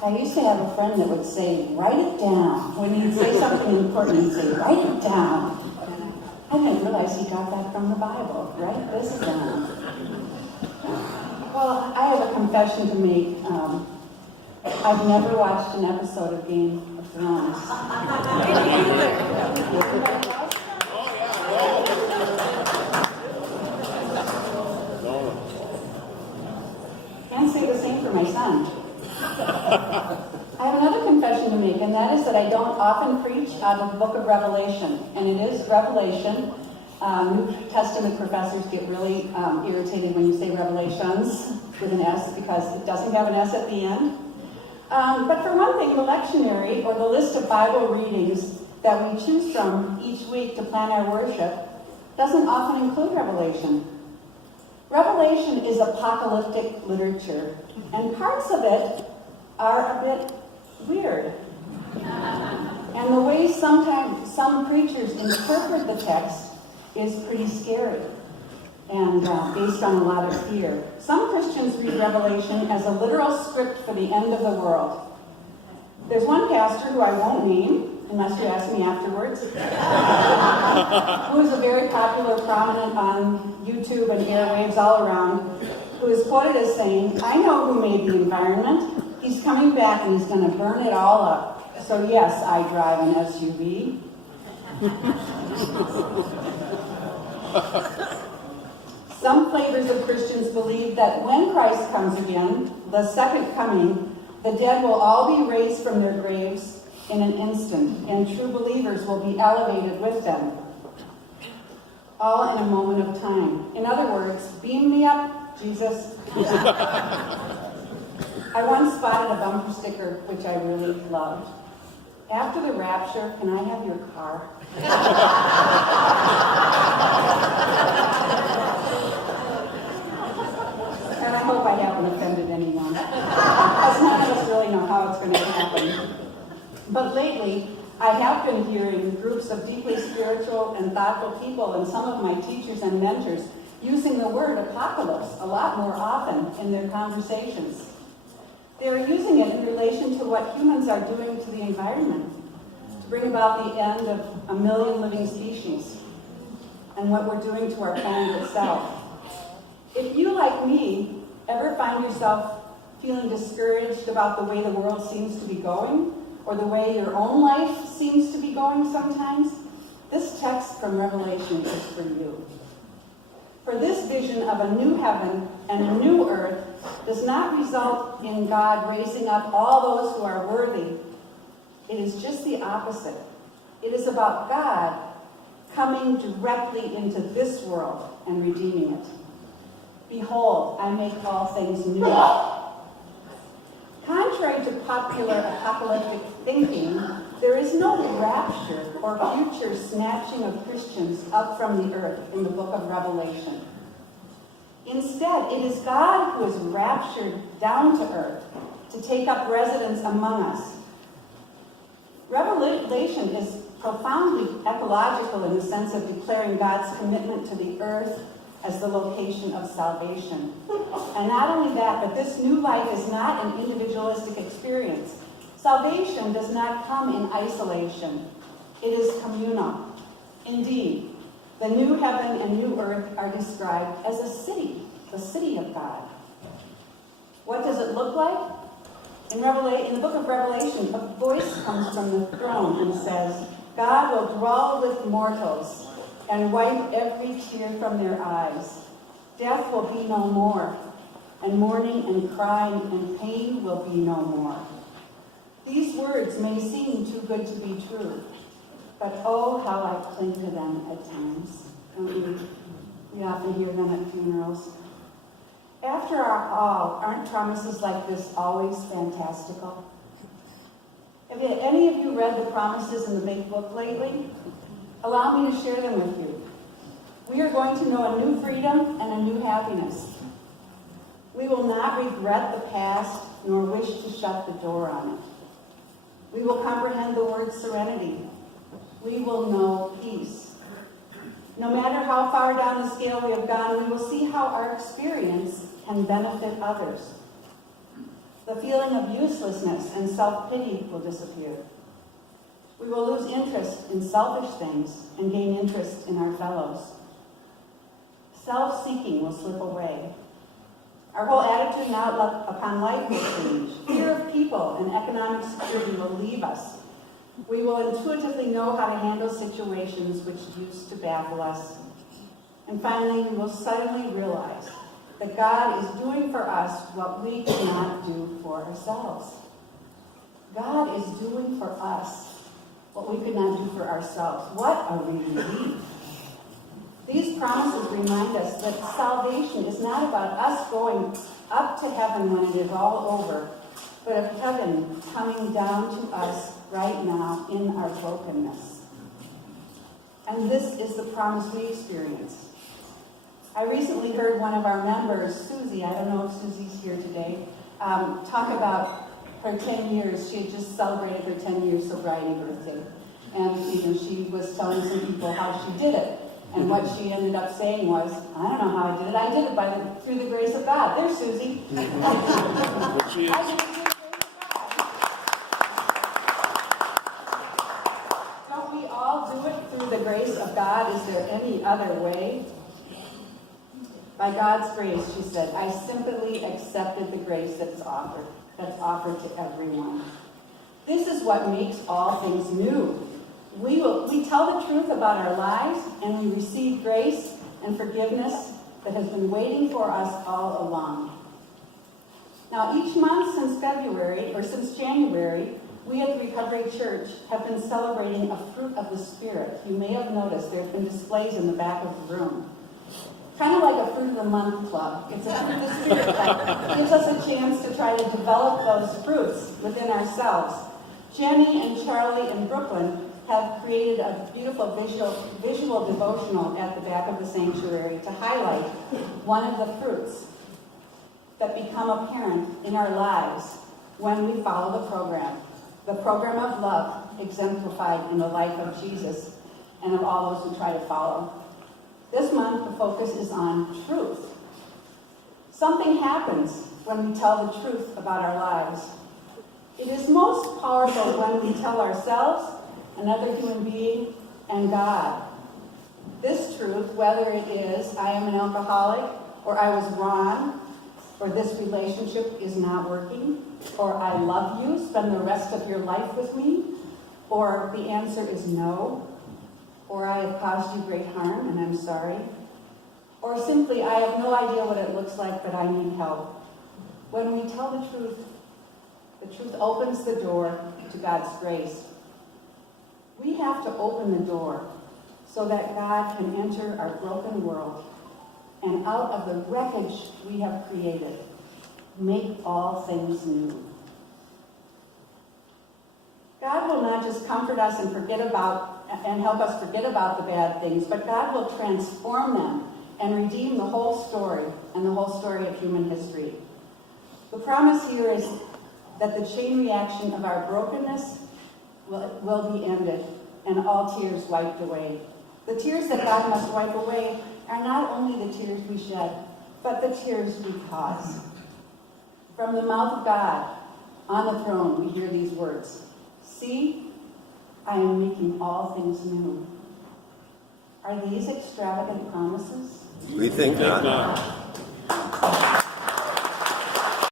I used to have a friend that would say, write it down. When he'd say something important, he'd say, write it down. I didn't realize he got that from the Bible. Write this down. Well, I have a confession to make. I've never watched an episode of Game of Thrones. Can't say the same for my son. I have another confession to make, and that is that I don't often preach out of the book of Revelation. And it is Revelation. New Testament professors get really irritated when you say Revelations with an S because it doesn't have an S at the end. But for one thing, the lectionary, or the list of Bible readings that we choose from each week to plan our worship, doesn't often include Revelation. Revelation is apocalyptic literature, and parts of it are a bit weird. And the way sometimes some preachers interpret the text is pretty scary and based on a lot of fear. Some Christians read Revelation as a literal script for the end of the world. There's one pastor who I won't name, unless you ask me afterwards, who is a very popular, prominent on YouTube and airwaves all around, who is quoted as saying, I know who made the environment. He's coming back and he's going to burn it all up. So yes, I drive an SUV. Some flavors of Christians believe that when Christ comes again, the second coming, the dead will all be raised from their graves in an instant, and true believers will be elevated with them, all in a moment of time. In other words, beam me up, Jesus. I once spotted a bumper sticker which I really loved. After the rapture, can I have your car? And I hope I haven't offended anyone, because none of us really know how it's going to happen. But lately, I have been hearing groups of deeply spiritual and thoughtful people and some of my teachers and mentors using the word apocalypse a lot more often in their conversations. They are using it in relation to what humans are doing to the environment, to bring about the end of 1 million living species, and what we're doing to our planet itself. If you, like me, ever find yourself feeling discouraged about the way the world seems to be going, or the way your own life seems to be going sometimes, this text from Revelation is for you. For this vision of a new heaven and a new earth does not result in God raising up all those who are worthy. It is just the opposite. It is about God coming directly into this world and redeeming it. Behold, I make all things new. Contrary to popular apocalyptic thinking, there is no rapture or future snatching of Christians up from the earth in the book of Revelation. Instead, it is God who is raptured down to earth to take up residence among us. Revelation is profoundly ecological in the sense of declaring God's commitment to the earth as the location of salvation. And not only that, but this new life is not an individualistic experience. Salvation does not come in isolation. It is communal. Indeed, the new heaven and new earth are described as a city, the city of God. What does it look like? In the book of Revelation, a voice comes from the throne and says, God will dwell with mortals and wipe every tear from their eyes. Death will be no more, and mourning and crying and pain will be no more. These words may seem too good to be true, but oh, how I cling to them at times. We often hear them at funerals. After all, aren't promises like this always fantastical? Have any of you read the promises in the big book lately? Allow me to share them with you. We are going to know a new freedom and a new happiness. We will not regret the past nor wish to shut the door on it. We will comprehend the word serenity. We will know peace. No matter how far down the scale we have gone, we will see how our experience can benefit others. The feeling of uselessness and self-pity will disappear. We will lose interest in selfish things and gain interest in our fellows. Self-seeking will slip away. Our whole attitude and outlook upon life will change. Fear of people and economic security will leave us. We will intuitively know how to handle situations which used to baffle us. And finally, we will suddenly realize that God is doing for us what we could not do for ourselves. God is doing for us what we could not do for ourselves. What a relief. These promises remind us that salvation is not about us going up to heaven when it is all over, but of heaven coming down to us right now in our brokenness. And this is the promise we experience. I recently heard one of our members, Susie, I don't know if Susie's here today, talk about her 10 years. She had just celebrated her 10-year sobriety birthday. And she was telling some people how she did it. And what she ended up saying was, I don't know how I did it. I did it through the grace of God. There's Susie. I did it through the grace of God. Don't we all do it through the grace of God? Is there any other way? By God's grace, she said, I simply accepted the grace that's offered to everyone. This is what makes all things new. We tell the truth about our lives, and we receive grace and forgiveness that has been waiting for us all along. Now, each month since January, we at the Recovery Church have been celebrating a fruit of the Spirit. You may have noticed there have been displays in the back of the room. Kind of like a Fruit of the Month club. It's a Fruit of the Spirit club. It gives us a chance to try to develop those fruits within ourselves. Jenny and Charlie in Brooklyn have created a beautiful visual devotional at the back of the sanctuary to highlight one of the fruits that become apparent in our lives when we follow the program of love exemplified in the life of Jesus and of all those who try to follow. This month, the focus is on truth. Something happens when we tell the truth about our lives. It is most powerful when we tell ourselves, another human being, and God. This truth, whether it is, I am an alcoholic, or I was wrong, or this relationship is not working, or I love you, spend the rest of your life with me, or the answer is no, or I have caused you great harm and I'm sorry, or simply I have no idea what it looks like but I need help. When we tell the truth opens the door to God's grace. We have to open the door so that God can enter our broken world and out of the wreckage we have created, make all things new. God will not just comfort us and help us forget about the bad things, but God will transform them and redeem the whole story and the whole story of human history. The promise here is that the chain reaction of our brokenness will be ended and all tears wiped away. The tears that God must wipe away are not only the tears we shed, but the tears we cause. From the mouth of God on the throne, we hear these words, "See, I am making all things new." Are these extravagant promises? We think not.